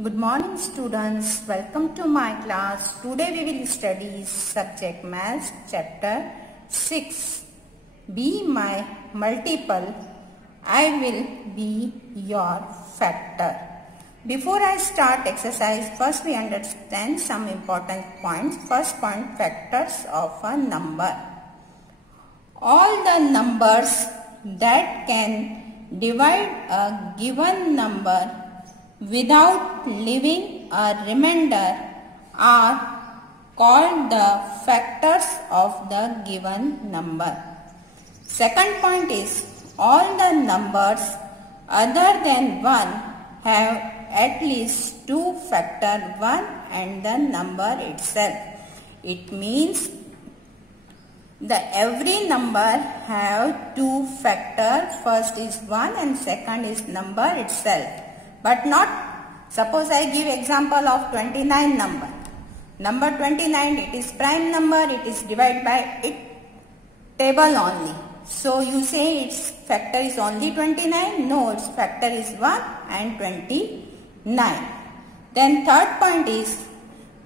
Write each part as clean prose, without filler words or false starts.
Good morning students, welcome to my class. Today we will study subject Maths chapter 6. Be my multiple, I will be your factor. Before I start exercise, first we understand some important points. First point, factors of a number. All the numbers that can divide a given number without leaving a remainder are called the factors of the given number. Second point is, all the numbers other than 1 have at least 2 factor 1 and the number itself. It means that every number have 2 factor. First is 1 and second is number itself. But not, suppose I give example of 29 number. Number 29, it is prime number, it is divided by its table only. So you say its factor is only 29? No, its factor is 1 and 29. Then third point is,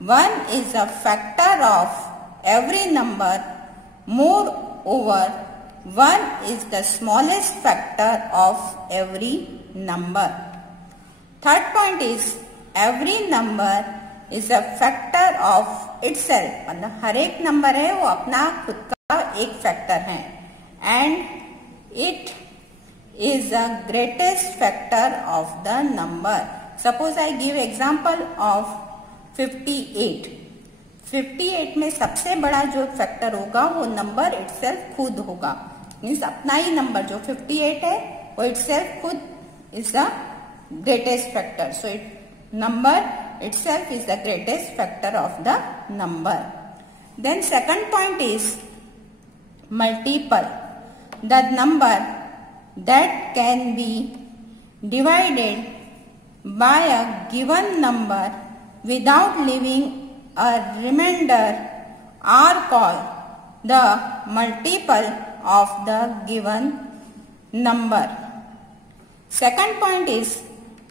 1 is a factor of every number. Moreover, 1 is the smallest factor of every number. Third point is, every number is a factor of itself. मतलब हर एक number है वो अपना खुद का एक factor है. And it is the greatest factor of the number. Suppose I give example of 58. 58 में सबसे बड़ा जो फैक्टर होगा वो नंबर itself खुद होगा. मीन्स अपना ही नंबर जो 58 है वो itself खुद is the greatest factor. So number itself is the greatest factor of the number. Then second point is multiple. The number that can be divided by a given number without leaving a remainder are called the multiple of the given number. Second point is,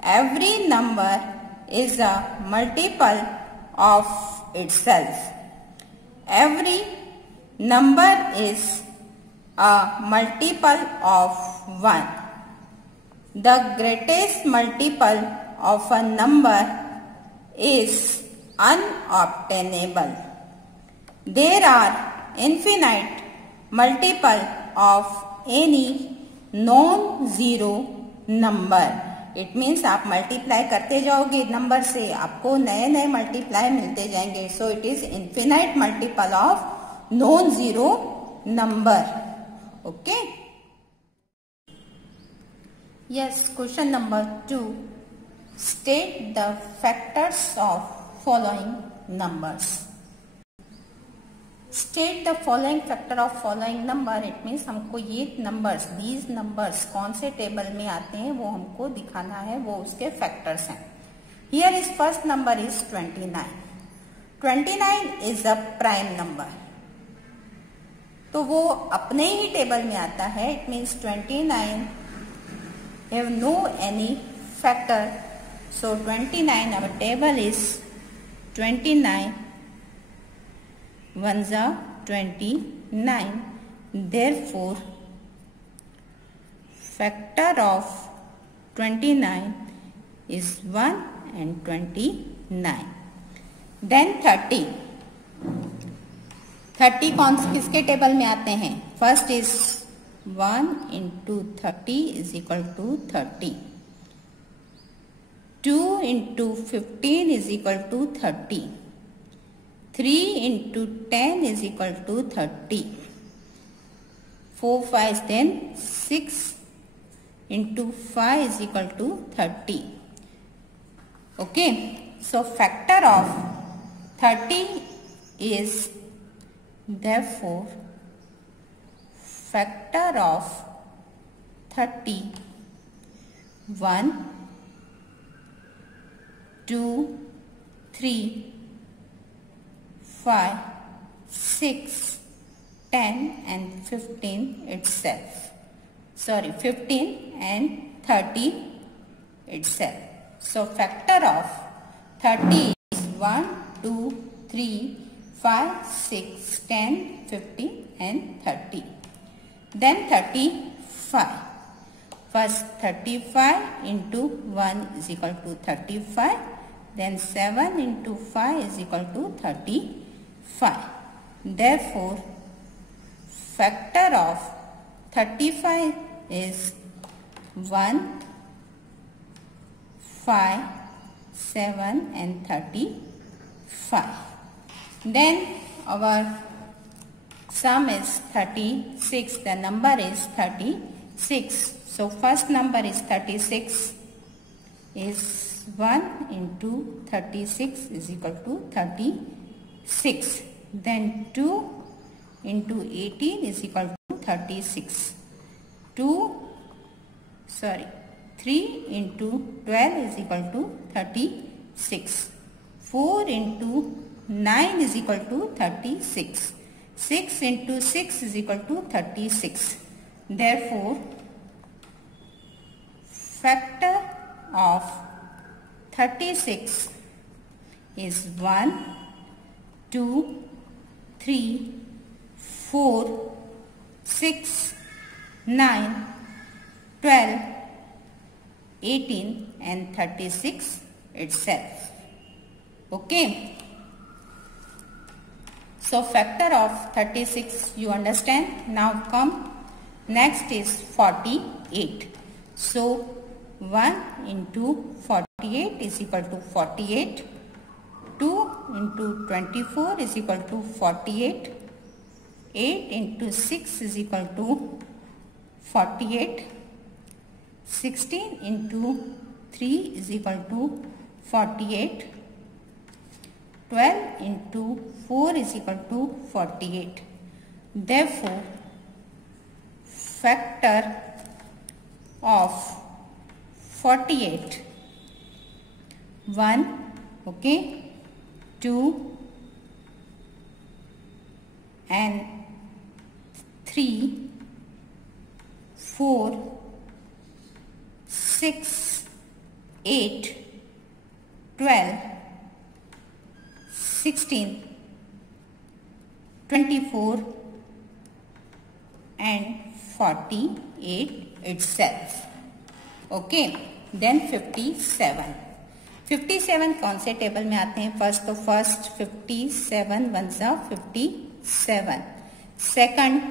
every number is a multiple of itself. Every number is a multiple of 1. The greatest multiple of a number is unobtainable. There are infinite multiple of any non-zero number. It means आप multiply करते जाओगे number से, आपको नए नए multiply मिलते जाएंगे. So it is infinite multiple of non zero number. Okay. Yes, question number 2. State the factors of following numbers. State the following factor of following number. It means हमको ये नंबर्स, दीज नंबर्स कौन से table में आते हैं वो हमको दिखाना है, वो उसके फैक्टर्स हैं. Here is first number is 29. 29 is a prime number, तो वो अपने ही टेबल में आता है. It means 29 have no any factor. So 29 our table is 29 ones are 29. Therefore, factor of 29 is 1 and 29. Then 30. 30 कौन किसके टेबल में आते हैं? First is 1 into 30 is equal to 30. 2 into 15 is equal to 30. 3 into 10 is equal to 30. 4 5 then 6 into 5 is equal to 30. Okay. So factor of 30 is, therefore factor of 30 1 2 3 5 6 10 and 15 itself. Sorry, 15 and 30 itself. So factor of 30 is 1, 2, 3, 5, 6, 10, 15 and 30. Then 35. First 35 into 1 is equal to 35. Then 7 into 5 is equal to 35. Therefore, factor of 35 is 1, 5, 7 and 35. Then our sum is 36. The number is 36. So first number is 36 is 1 into 36 is equal to 36. Then 2 into 18 is equal to 36. 3 into 12 is equal to 36. 4 into 9 is equal to 36. 6 into 6 is equal to 36. Therefore, factor of 36 is 1, 2, 3, 4, 6, 9, 12, 18 and 36 itself. Okay. So factor of 36 you understand. Now come next is 48. So 1 into 48 is equal to 48. 2 into 24 is equal to 48. 8 into 6 is equal to 48. 16 into 3 is equal to 48. 12 into 4 is equal to 48. Therefore, factor of 48, 1, okay, 2 and 3, 4, 6, 8, 12, 16, 24 and 48 itself. Okay. Then 57. 57 कौन से table में आते हैं? First तो first 57 one सा 57. Second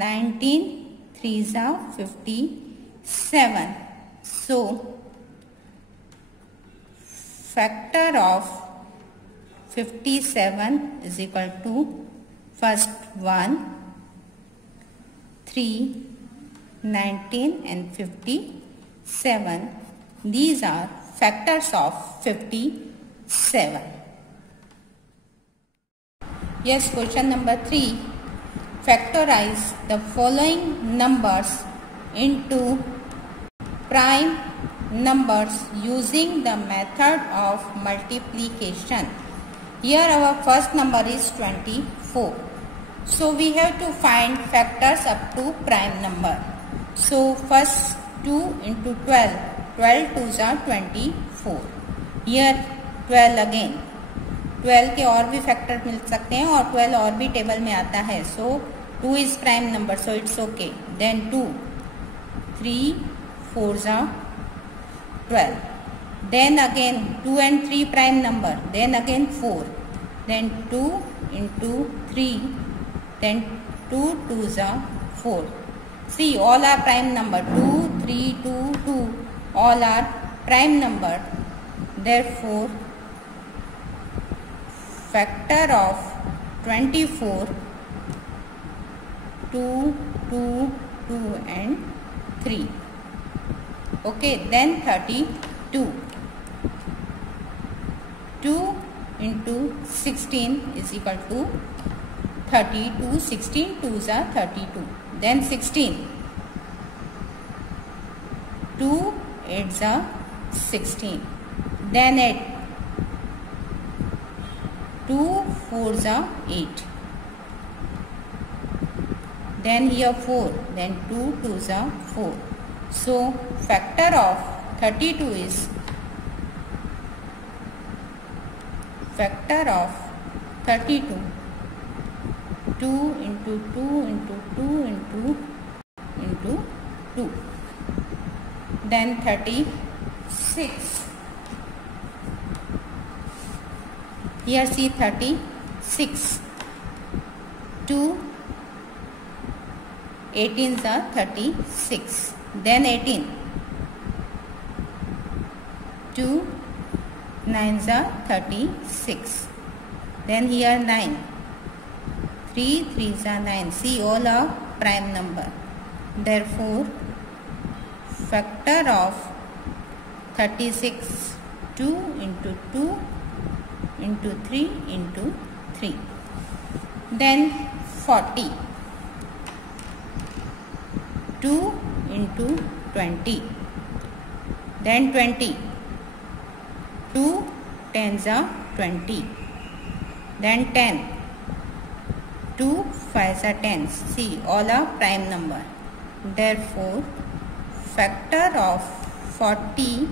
19 3 सा 57. So factor of 57 is equal to first 1, 3, 19 and 57. These are factors of 57. Yes, question number 3. Factorize the following numbers into prime numbers using the method of multiplication. Here our first number is 24. So we have to find factors up to prime number. So first 2 into 12. 12 2s are 24. Here 12 again. 12 के और भी factor मिल सकते हैं और 12 और भी table में आता है. So 2 is prime number, so it's okay. Then 2. 3 4s are 12. Then again 2 and 3 prime number. Then again 4. Then 2 into 3. Then 2 2s are 4. See, all are prime number. 2, 3, 2, 2. All are prime number. Therefore, factor of 24, 2, 2, 2 and 3. Okay, then 32. 2 into 16 is equal to 32. 16 2s are 32. Then 16. 2 8s are 16. Then 8. 2 4s are 8. Then here 4. Then 2 2s are 4. So factor of 32 is factor of 32. 2 into 2 into 2 into 2. Then 36. Here see 36. 2 18s are 36. Then 18. 2 9s are 36. Then here 9. 3 3s are 9. See, all are prime number. Therefore, factor of 36, 2 into 2 into 3 into 3. Then 40. 2 into 20. Then 20. 2 10s are 20. Then 10. 2 5s are 10s. See, all are prime number. Therefore, factor of 40,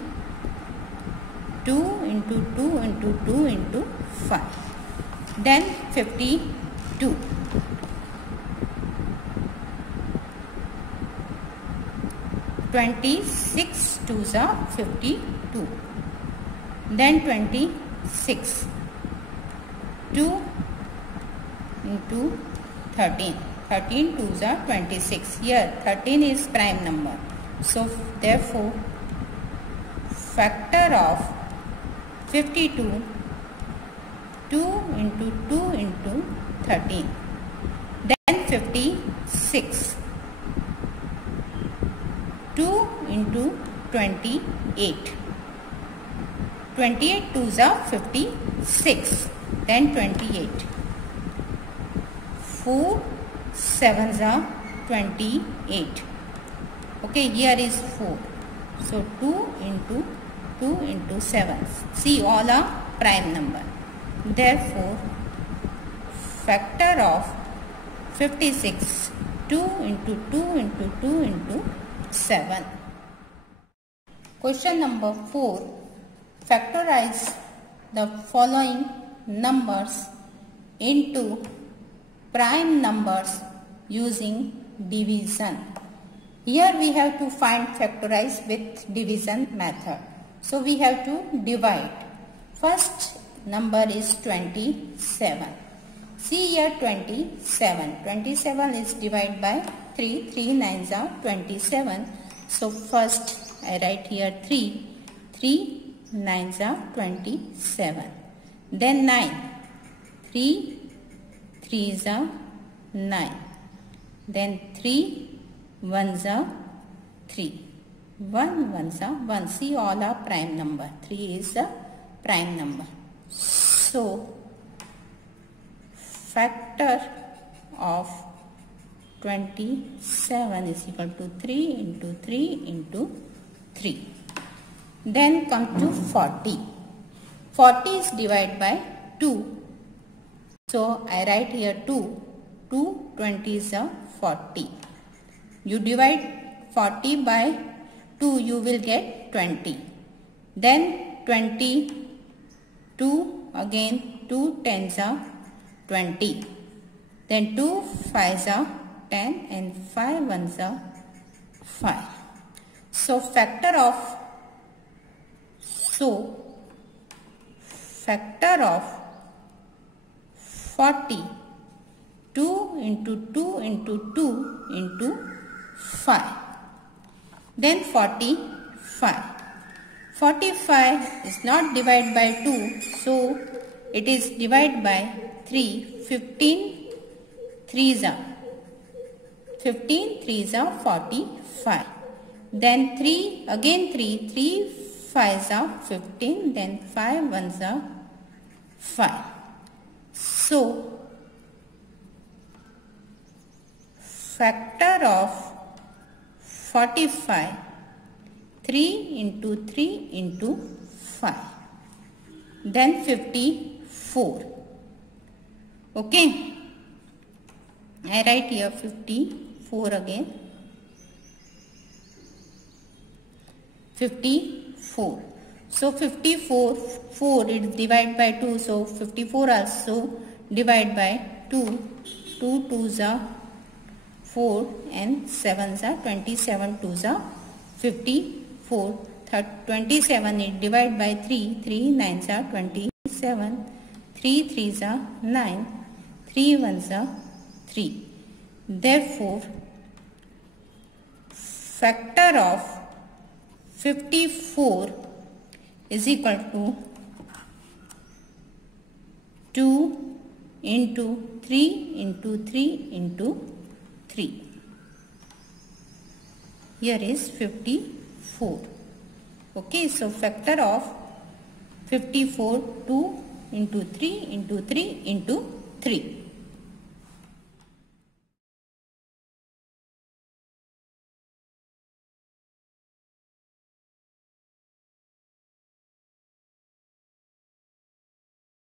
2 into 2 into 2 into 5. Then 52. 26 2s are 52. Then 26. 2 into 13. 13 2s are 26. Here 13 is prime number. So therefore, factor of 52, 2 into 2 into 13. Then 56. 2 into 28. 28 2s are 56. Then 28. 4 7s are 28. Okay, here is 4. So 2 into 7. See, all are prime number. Therefore, factor of 56, 2 into 2 into 2 into 7. Question number 4. Factorize the following numbers into prime numbers using division. Here we have to find factorize with division method. So we have to divide. First number is 27. See here 27. 27 is divided by 3. 3 9s are 27. So first I write here 3. 3 9s are 27. Then 9. 3 3s are 9. Then 3 1s are 3. 1 1s are 1. See, all are prime number. 3 is a prime number. So, factor of 27 is equal to 3 into 3 into 3. Then come to 40. 40 is divided by 2. So, I write here 2. 2 20s are 40. You divide 40 by 2, you will get 20. Then 22, again 2 10s are 20. Then 2 5s are 10 and 5 1s are 5. So factor of 40, 2 into 2 into 2 into 5. Then 45. 45 is not divided by 2, so it is divided by 3. 15 3s are 45. Then 3, again 3, 3 5s are 15, then 5 1s are 5. So, factor of 45, 3 into 3 into 5. Then 54. Okay. I write here 54 again. 54. So 54, 4 it divide by 2. So 54 also divide by 2. 2 2s are 4 and 7s are 27 2s are 54. 27 it divide by 3. 3 9s are 27. 3 3s are 9. 3 1s are 3. Therefore, factor of 54 is equal to 2 into 3 into 3 into 3. Here is 54. Okay, so factor of 54, 2 into 3 into 3 into 3.